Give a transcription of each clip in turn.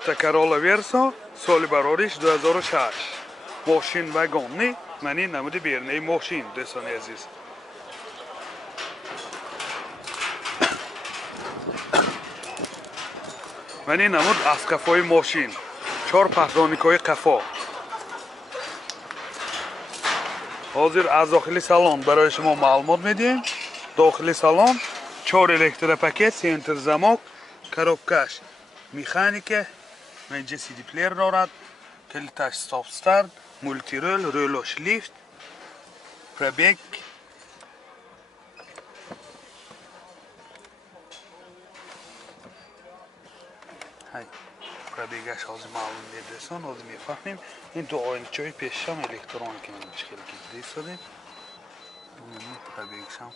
Toyota Corolla Verso соли барориш 2006 ماشین وگانی منی نمود بیرنی ماشین دوستان عزیز منی نمود از کفای ماشین 4 پهلوانیکای کفا حاضر از داخلی سالن برای شما معلومات میدیم داخلی سالن 4 الکتروپاکت سنتر زمک коробкаш механика اینجا سی دی پلیر دارد کلیتش استاپ استارت مولتی رول رولوش لیفت پربیگ های پربیگش حاضر معلوم میدرسان حاضر میفهمیم این دو آینچای پیشم الکترونیک من مشکل که دیستاده پربیگش هم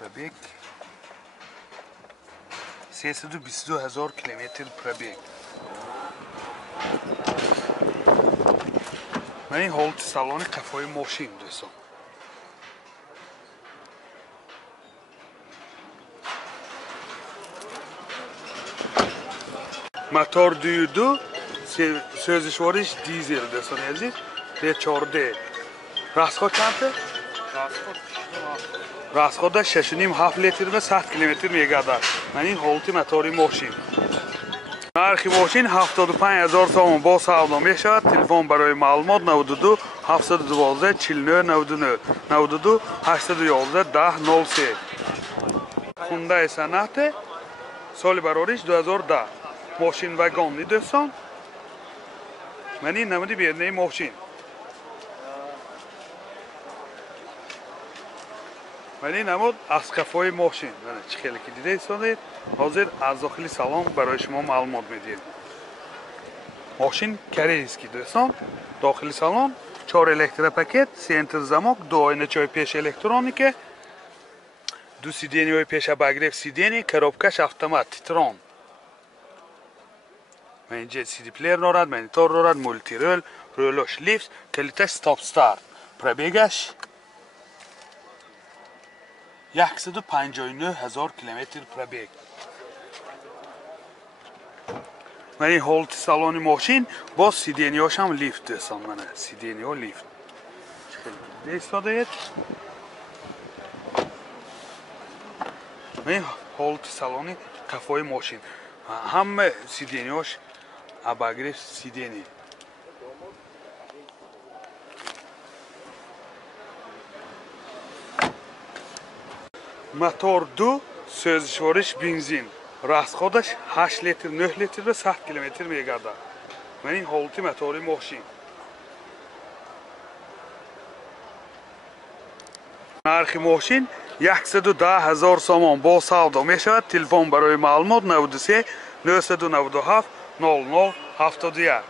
پربیگ 322,000 کیلومتر پربیگ من این حالت سالان قفای ماشین دوستان موتور 2 سوزشوارش دیزل دوستان عزیز 14 راسخود چنده؟ راسخود 6.5 لیتر و 100 کیلومتر میگذرد من این حالت موتوری ماشین نرخ ماشین 75,000 تومان با سودا میشود تلفن برای معلومات 92 712 49 99 92 811 1003 خونده صنعت سال برارش 2010 ماشین وگانی دوستان من این نمودی بیرنه ماشین من این نمود از کفای ماشین چه خیلی که دیده ایستانید حاضر از داخلی سالن برای شما معلومات میدیم ماشین کریسکی دوستان داخلی سالن 4 الکتروپاکت سنتر زمک 2 آینه چای پیش الکترونیک 2 سیدینی های پیش بگریف سیدینی коробкаш автомат تیتران من اینجا سی دی پلیر دارد مانیتور دارد مولتی رول رولوش لیفت کلیتش استاپ استارت پربیگش 159,000 کیلومتر پربیگ من این حالت سالان ماشین با سیدینی هاش هم لیفت دوستان من سیدینی ها لیفت خیلی ایستاده اید من این حالت سالان کفای ماشین هم سیدینی هاش اباگریف سیدینی موتور 2 سوزشوارش بنزین راسخودش 8 لیتر 9 لیتر و 100 کیلومتر میگذرد من این حالت موتوری ماشین نرخ ماشین 110,000 تومان با سودا میشود تلفن برای معلومات 93 997 00 71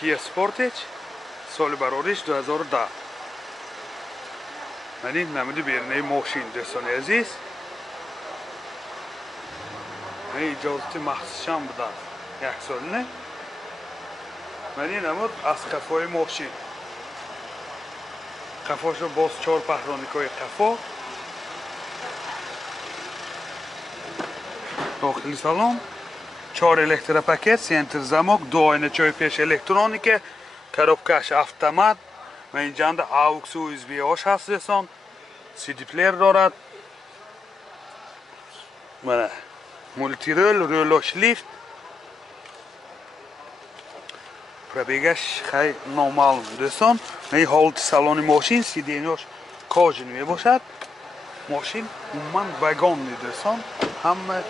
کیا سپورتیج سال برارش 2010 من این نمودی بیرنه ماشین دوستان عزیز من اجازت مخصوصم بدم 1 سال نه من این نمود از کفای ماشین کفاشو باز 4 پهلوانیکای کفا داخلی سالن 4 الکتروپاکت سنتر زمک 2 آینه چای پیش الکترونیک коробкаш автомат من اینجا اند AUX و USB هاش هست دوستان سی دی پلیر دارد من مولتی رول رولوش لیفت پربیگش خیلی نامعلوم دوستان من این حالت سالان ماشین سیدینیاش کاجن می باشد ماشین عموما وگان دوستان همه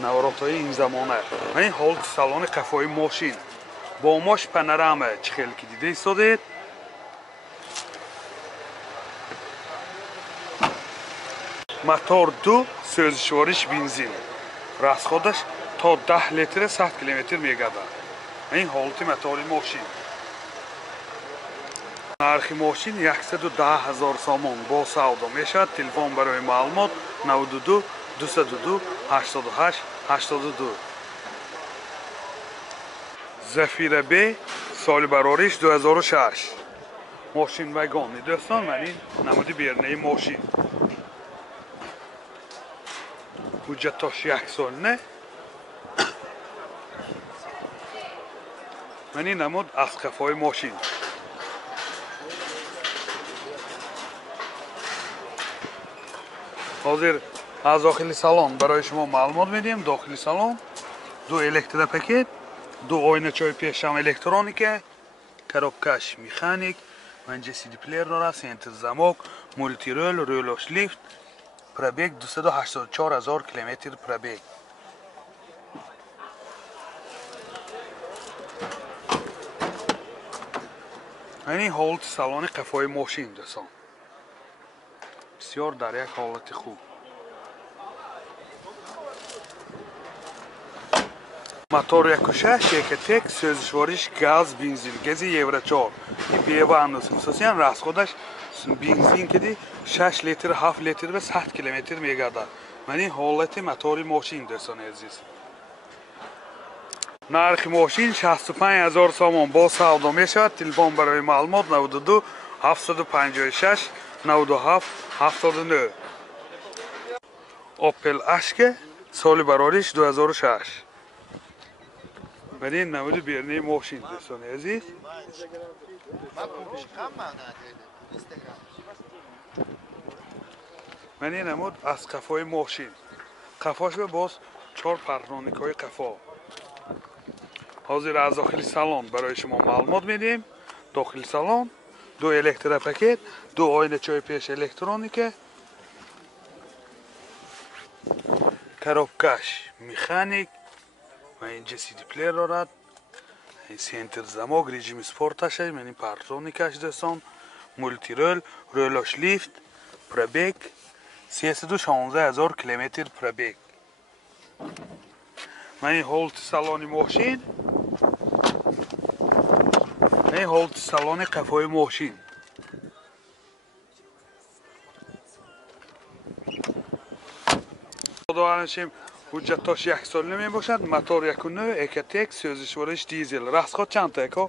نورات های این زمانه من این حالت سالان قفای ماشین با ماش پنرامه چه خیلی که دیده ایستاده موتور 2 سوزشوارش بنزین راسخودش تا 10 لیتر 100 کیلومتر میگذرد این حالت موتوری ماشین نرخ ماشین 110,000 تومان با سودا میشود تلفن برای معلومات 92 202 88 82 زفیره بی سال برارش 2006 ماشین وگانی دوستان من این نمودی بیرنه ماشین ҳуҷҷатош 1 сол не. Мани намуд аз қафои мошин. ҳозир аз дохили салон барои шумо маълумот медиҳем. Дохили салон 2 электропакет, 2 ойначаи пешам электроника, коробкаш механик, манҷа CD-плеер дорад, сентр замок, мультирол, рӯлош лифт, пробег 284 000 километр пробег. یعنی حالت سالن قفای ماشین دوستان بسیار در یک حالت خوب. موتور 1.6 یک سوزشوارش گاز بنزین گازی یورو 4 این پیوند اساساً راست خودش بنزین کدی 6 لیتر 7 لیتر و 100 کیلومتر میگرده. یعنی حالت موتور ماشین دوستان عزیز. нархи мошин 65 000 сомон бо савдо мешавад. Телефон барои маълумот 92 756 97 79. Opel Ashka соли барориш 2006. Барин намуди берни мошин дӯстони азиз. Барин намуд аз қафои мошин. Қафош боз 4 парноникои қафо. ҳозир аз дохили салон барои шумо маълумот медиҳем. Дохили салон 2 электропакет, 2 ойначаи пеш электроника, коробкаш механик ва инҷа CD-плеер дорад, сентр замок, режими спорташа, яъни партроникаш дӯстон, мультирол, рӯлош лифт, пробег 316 000 километр пробег. Мани ҳолати салони мошин. این حالت سالن قفای ماشین. دارنشیم حجتاش 1 سال نمی باشد. موتور 1.9 اکتک سوزشوارش دیزل. راست چند تا اکو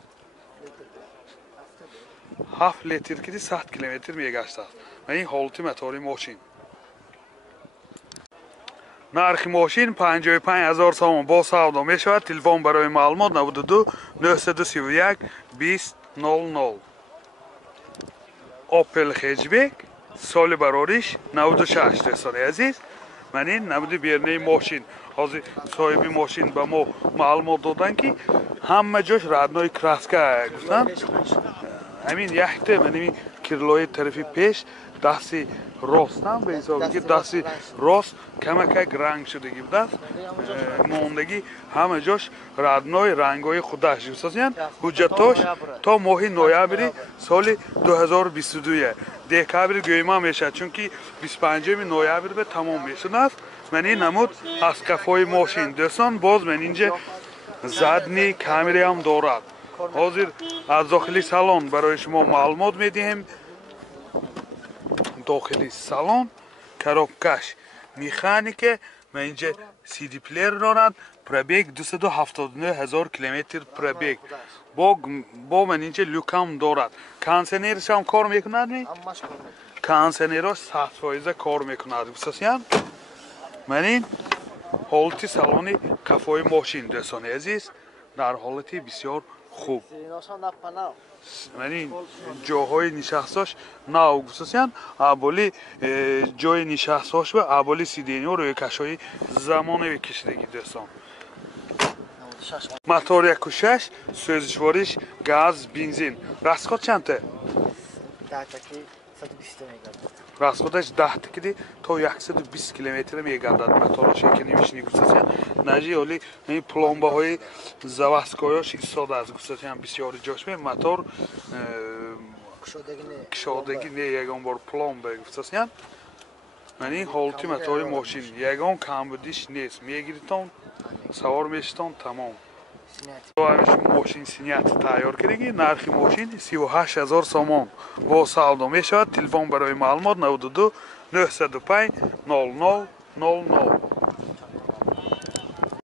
7 لیتر کدی 100 کیلومتر میگشتد. و این حالت موتور ماشین. нархи мошин 55 000 сомон бо савдо мешавад. Телефон барои маълумот 92 931 20 00. Opel Hatchback соли барориш 96 дӯстони азиз. Мани намуди бернаи мошин. ҳозир соҳиби мошин ба мо маълумот додан ки ҳама ҷош раднои краска гуфтанд. ҳамин якта мани кирлои тарафи пеш дасти ростам ба ҳисоби ки дасти рост камакак ранг шудагӣ будааст. мондагӣ ҳама ҷош раднои рангҳои худаш мисозиянд. ҳуҷҷатош то моҳи ноябри соли 2022 декабри гӯйма мешавад, чунки 25 ноябр тамом мешудааст. мани намуд аз қафои мошин дӯстон боз ман инҷа задни камераам дорад. ҳозир аз дохили салон барои шумо маълумот медиҳем. дохили салон коробкаш механика ман инҷа CD-плеер дорад. пробег 279 000 километр пробег. бо ман инҷа люкам дорад. кондитсионерашам кор мекунад. кондитсионераш 100% кор мекунад. бисосиян манин ҳолати салони қафои мошин дӯстони азиз дар ҳолати бисёр хуб. манин ҷоҳои нишасташ нав гусосиян аввали ҷои нишасташ ва аввали сидениҳо рӯйкашҳои замонавӣ кашидагӣ дӯстон. мотор 1.6 сӯзишвориш газ бензин. расход чандта? расходаш 10 такиди то 120 километр мегардад. мотораш еканемишни гусосиян нажи оли пломбаҳои заводскоёш истодааст гусосиян бисёри ҷошме мотор кушодагӣ не ягон бор пломба гусосиян. мани ҳолати мотори мошин ягон камбудиш нест. мегиритон савор мешитон тамом. мошин синят тайёр кардагӣ. нархи мошин 38 000 сомон бо савдо мешавад. телефон барои маълумот 92 905 00 00.